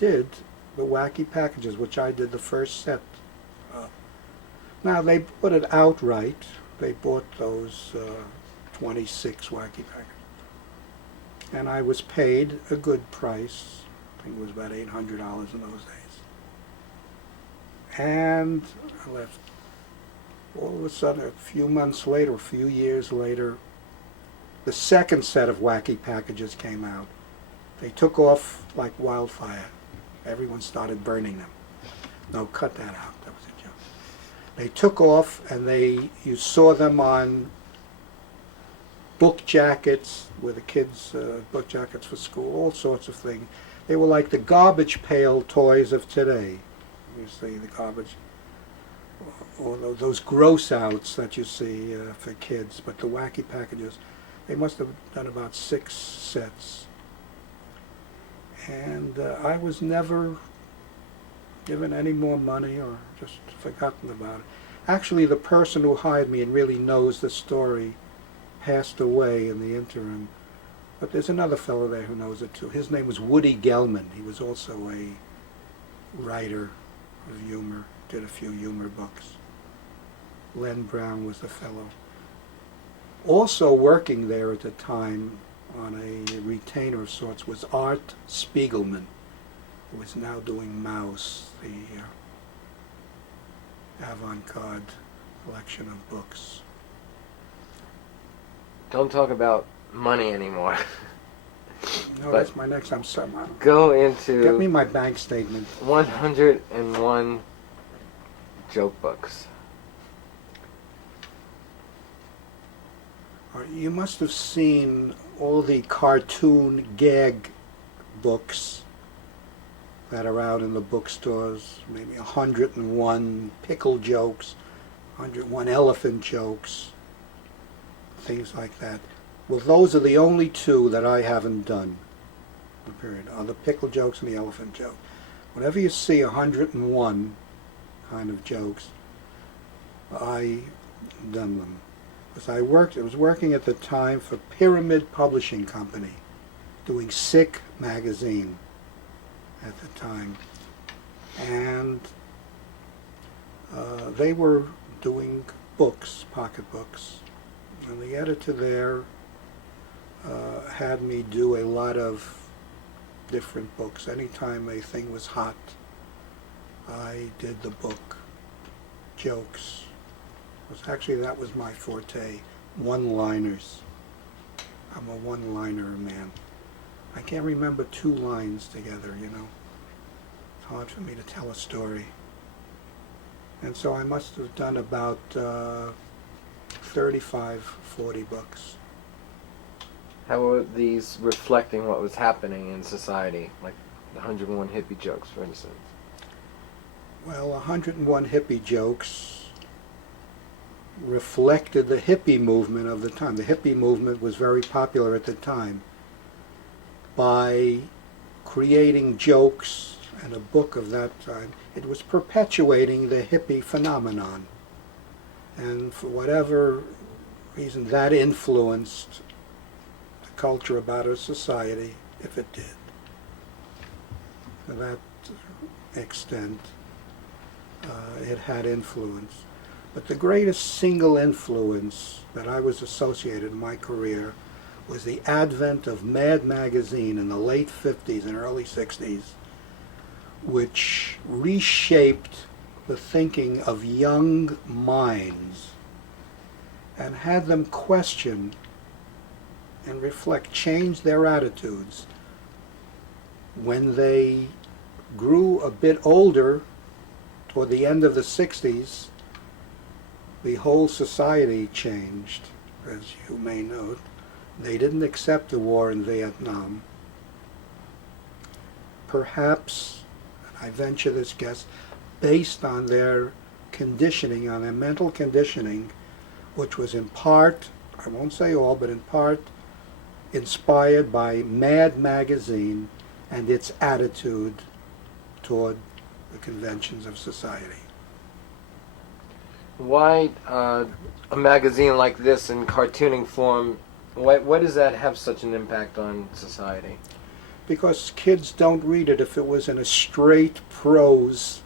did the wacky packages, which I did the first set. Now, they bought it outright. They bought those 26 wacky packages. And I was paid a good price. I think it was about $800 in those days. And I left. All of a sudden, a few months later, a few years later, the second set of wacky packages came out. They took off like wildfire. Everyone started burning them. No, cut that out. That was a joke. They took off, and you saw them on book jackets, with the kids' book jackets for school, all sorts of things. They were like the garbage pail toys of today. You see the garbage, or those gross outs that you see for kids. But the wacky packages, they must have done about 6 sets. And I was never given any more money or just forgotten about it. Actually, the person who hired me and really knows the story passed away in the interim. But there's another fellow there who knows it too. His name was Woody Gelman. He was also a writer of humor, did a few humor books. Len Brown was the fellow. Also working there at the time on a retainer of sorts was Art Spiegelman, who is now doing Mouse, the avant-garde collection of books. Don't talk about money anymore. No, that's my next. I'm sorry. Go into... Get me my bank statement. 101 joke books. You must have seen all the cartoon gag books that are out in the bookstores, maybe 101 pickle jokes, 101 elephant jokes, things like that. Well, those are the only 2 that I haven't done, period, are the pickle jokes and the elephant joke. Whenever you see 101 kind of jokes, I done them. Because I was working at the time for Pyramid Publishing Company, doing Sick magazine at the time. And they were doing books, pocket books. And the editor there had me do a lot of different books. Anytime a thing was hot, I did the book. Jokes. Actually, that was my forte. One-liners. I'm a one-liner man. I can't remember 2 lines together, you know. It's hard for me to tell a story. And so I must have done about 35, 40 books. How were these reflecting what was happening in society? Like the 101 hippie jokes, for instance. Well, 101 hippie jokes reflected the hippie movement of the time. The hippie movement was very popular at the time. By creating jokes and a book of that time, it was perpetuating the hippie phenomenon. And for whatever reason, that influenced the culture about our society, if it did. To that extent, it had influence. But the greatest single influence that I was associated in my career was the advent of Mad Magazine in the late 50s and early 60s, which reshaped the thinking of young minds and had them question and reflect, change their attitudes. When they grew a bit older, toward the end of the 60s, the whole society changed, as you may note. They didn't accept the war in Vietnam. Perhaps, and I venture this guess, based on their conditioning, on their mental conditioning, which was in part, I won't say all, but in part inspired by Mad Magazine and its attitude toward the conventions of society. Why a magazine like this in cartooning form, why does that have such an impact on society? because kids don't read it. If it was in a straight prose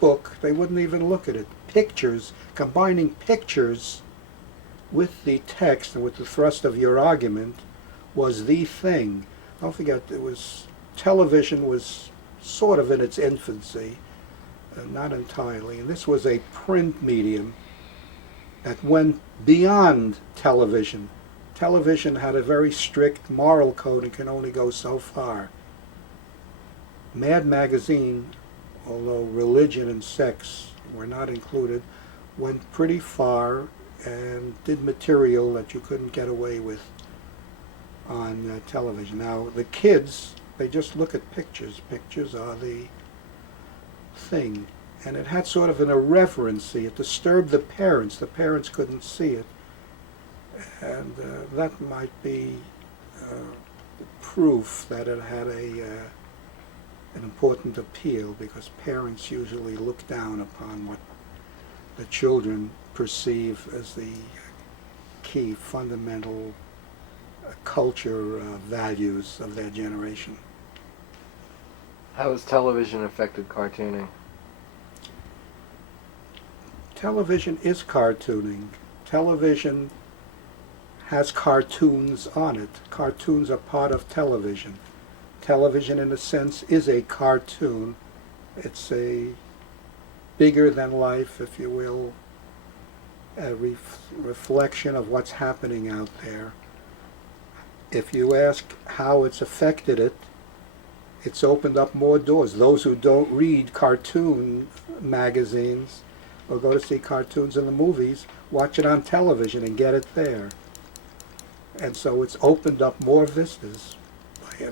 book, they wouldn't even look at it. Pictures, combining pictures with the text and with the thrust of your argument was the thing. Don't forget, television was sort of in its infancy, not entirely, and this was a print medium that went beyond television. Television had a very strict moral code and can only go so far. Mad Magazine, although religion and sex were not included, went pretty far and did material that you couldn't get away with on television. Now, the kids, they just look at pictures. Pictures are the thing. And it had sort of an irreverency. It disturbed the parents. The parents couldn't see it. And that might be proof that it had an important appeal, because parents usually look down upon what the children perceive as the key fundamental culture values of their generation. How has television affected cartooning? Television is cartooning. Television has cartoons on it. Cartoons are part of television. Television, in a sense, is a cartoon. It's a bigger than life, if you will, a reflection of what's happening out there. If you ask how it's affected it, it's opened up more doors. Those who don't read cartoon magazines or go to see cartoons in the movies, watch it on television and get it there. And so it's opened up more vistas by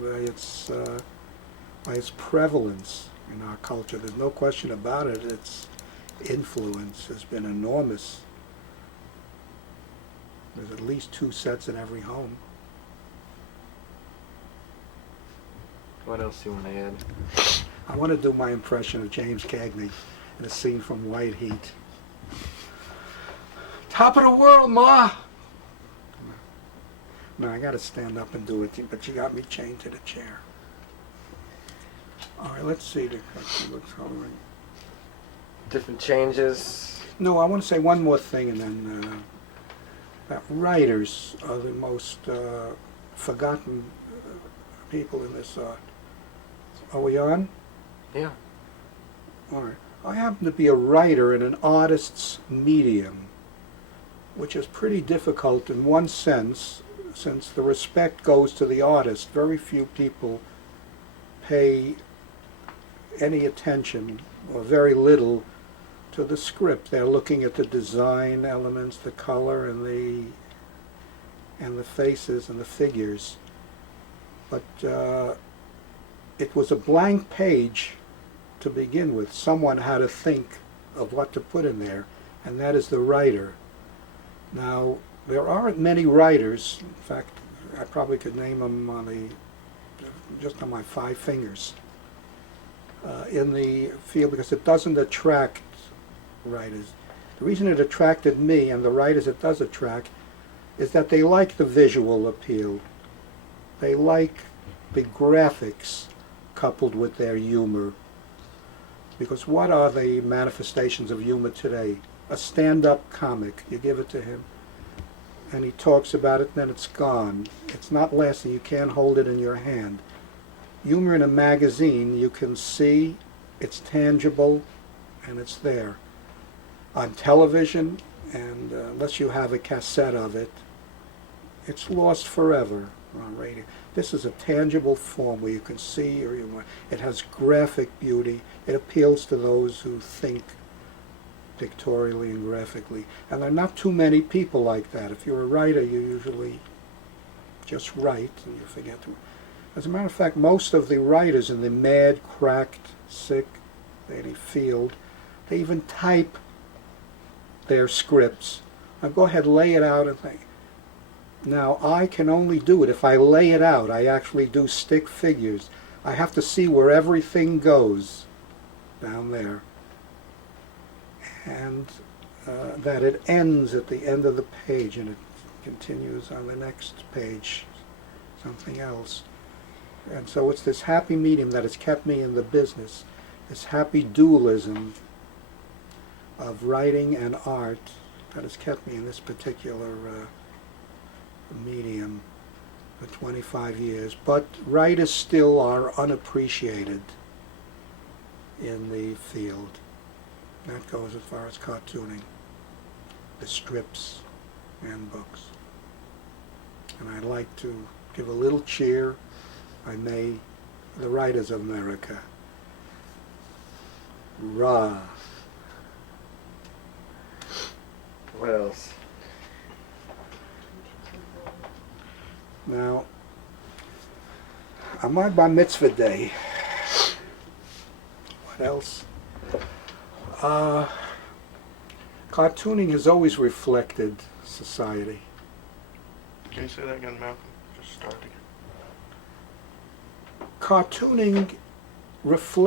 its prevalence in our culture. There's no question about it. Its influence has been enormous. There's at least 2 sets in every home. What else do you want to add? I want to do my impression of James Cagney in a scene from White Heat. Top of the world, Ma! No, I got to stand up and do it, but you got me chained to the chair. All right, let's see. Different changes. No, I want to say one more thing, and then that writers are the most forgotten people in this art. Are we on? Yeah. All right. I happen to be a writer in an artist's medium, which is pretty difficult in one sense, since the respect goes to the artist. Very few people pay any attention, or very little, to the script. They're looking at the design elements, the color, and the faces and the figures. But it was a blank page to begin with. Someone had to think of what to put in there, and that is the writer. Now, there aren't many writers. In fact, I probably could name them just on my 5 fingers in the field, because it doesn't attract writers. The reason it attracted me, and the writers it does attract, is that they like the visual appeal. They like the graphics coupled with their humor. Because what are the manifestations of humor today? A stand-up comic. You give it to him, and he talks about it, and then it's gone. It's not lasting. You can't hold it in your hand. Humor in a magazine, you can see, it's tangible, and it's there. On television, and unless you have a cassette of it, it's lost forever on radio. This is a tangible form where you can see, it has graphic beauty. It appeals to those who think pictorially and graphically. And there are not too many people like that. If you're a writer, you usually just write and you forget to. As a matter of fact, most of the writers in the mad, cracked, sick, any field, they even type their scripts. Now go ahead, lay it out and think. Now, I can only do it if I lay it out. I actually do stick figures. I have to see where everything goes down there. And that it ends at the end of the page and it continues on the next page, something else. And so it's this happy medium that has kept me in the business, this happy dualism of writing and art that has kept me in this particular medium for 25 years. But writers still are unappreciated in the field. That goes as far as cartooning, the strips and books. And I'd like to give a little cheer, if I may, the writers of America. Rah. What else? Now, on my bar mitzvah day, what else? Cartooning has always reflected society. Can you say that again, Malcolm? Just start again. Cartooning reflects